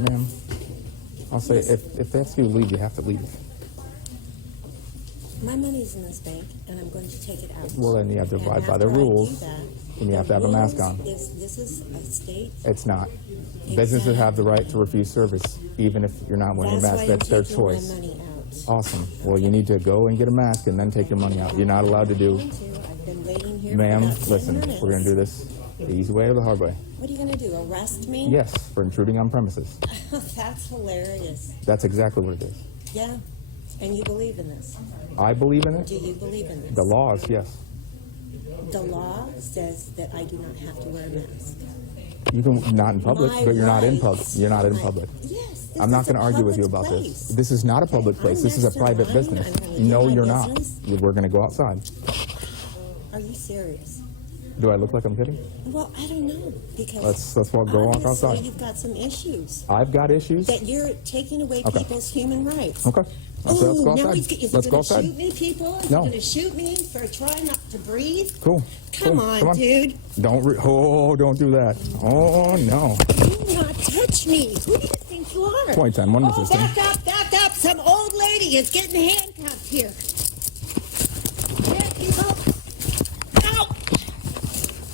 Ma'am, I'll say if they ask you to leave, you have to leave. My money's in this bank, and I'm going to take it out. Well, then you have to And abide by the after I rules, do that, and you have to have a mask on. This is a state. It's not. Businesses have the right to refuse service, even if you're not wearing a mask. That's their choice. My money out. Awesome. Well, you need to go and get a mask and then take your money out. You're not allowed to do. I've been waiting here. Ma'am, for about 10 listen, minutes. we're going to do this the easy way or the hard way. What are you going to do? Arrest me? Yes, for intruding on premises. That's hilarious. That's exactly what it is. Yeah, and you believe in this? I believe in it. Do you believe in this? The laws, yes. The law says that I do not have to wear a mask. You can not in public, My but you're not in public. rights. You're not in My- public. Yes. this I'm not is going a to argue with you public about place. this. This is not a public place. I'm This is a next in private line. business. I'm gonna do No, my you're not. business. We're going to go outside. Are you serious? Do I look like I'm kidding? Well, I don't know, because Let's walk. Go walk obviously outside. you've got some issues I've got issues. that you're taking away Okay. people's human rights. Okay. Let's go Oh, now outside. is Let's he go going to outside. shoot me, people? Is No. he going to shoot me for trying not to breathe? Cool. Come Cool. on, dude. Don't don't do that. Oh no. Do not touch me. Who do you think you are? 2010, one Oh, assistant. back up. Some old lady is getting handcuffed here. Here, people. Ow!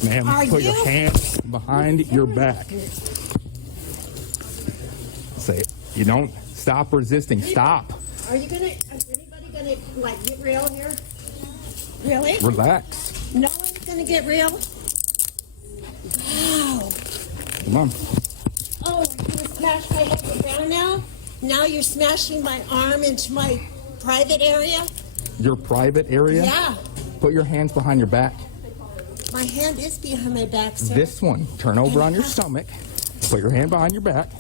Ma'am, Are put your you- hands behind your back. Say it. You don't stop resisting. Stop. Is anybody gonna, like, get real here? Really? Relax. No one's gonna get real? Wow. Come on. Oh, you're gonna smash my head to the ground now? Now you're smashing my arm into my private area? Your private area? Yeah. Put your hands behind your back. My hand is behind my back, sir. This one. Turn over on your stomach. Put your hand behind your back.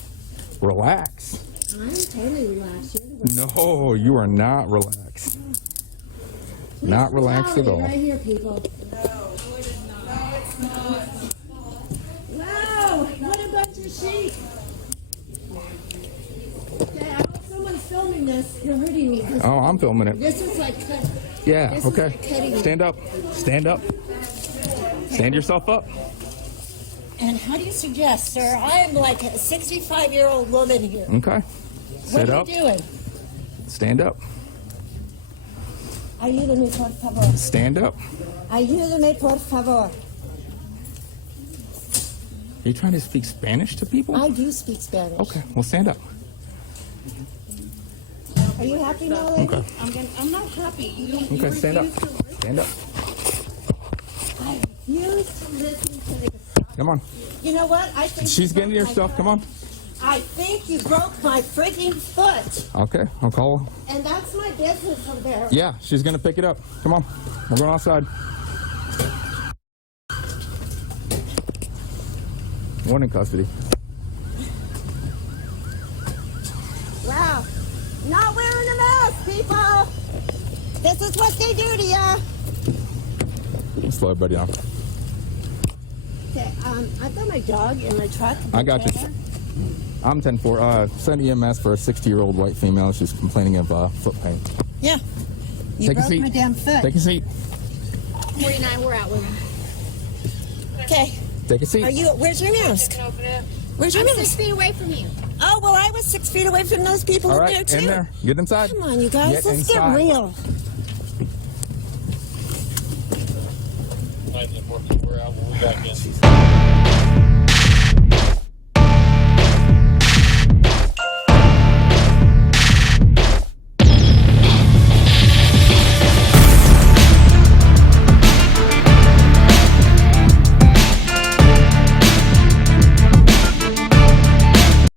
Relax. I'm totally relaxed. You're the one. No, you are not relaxed. Not relaxed at all. Right here, people. No, it's not. Wow, what a bunch of sheep. Okay, I hope someone's filming this. You're hurting me. Oh, I'm filming it. This is like Yeah, this is okay. like cutting me. Stand up. Stand up. Stand yourself up. And how do you suggest, sir? I am like a 65-year-old woman here. Okay. Sit What are up. you doing? Stand up. Ayúdame, por favor. Stand up. Ayúdame, por favor. Are you trying to speak Spanish to people? I do speak Spanish. Okay, well stand up. Are you happy now, lady? Okay. I'm not happy. You Okay, stand up. Stand up. I refuse to listen to this. Come on. You know what? I think She's you getting broke your my stuff. foot. Come on. I think you broke my freaking foot. Okay, I'll call her. And that's my business over there. Yeah, she's gonna pick it up. Come on. We're going outside. One in custody. Wow. Not wearing a mask, people. This is what they do to you. Slow everybody down. Okay, I've got my dog in my truck. I got you. I'm 10-4. Send EMS for a 60-year-old white female. She's complaining of foot pain. Yeah. You Take a broke seat. my damn foot. Take a seat. 49, we're out with him. Okay. Take a seat. Where's your mask? Where's your mask? 6 feet away from you. Oh, well, I was 6 feet away from those people All in right, there, too. in there. Get inside. Come on, you guys. Get Let's inside. get real. We'll be back in.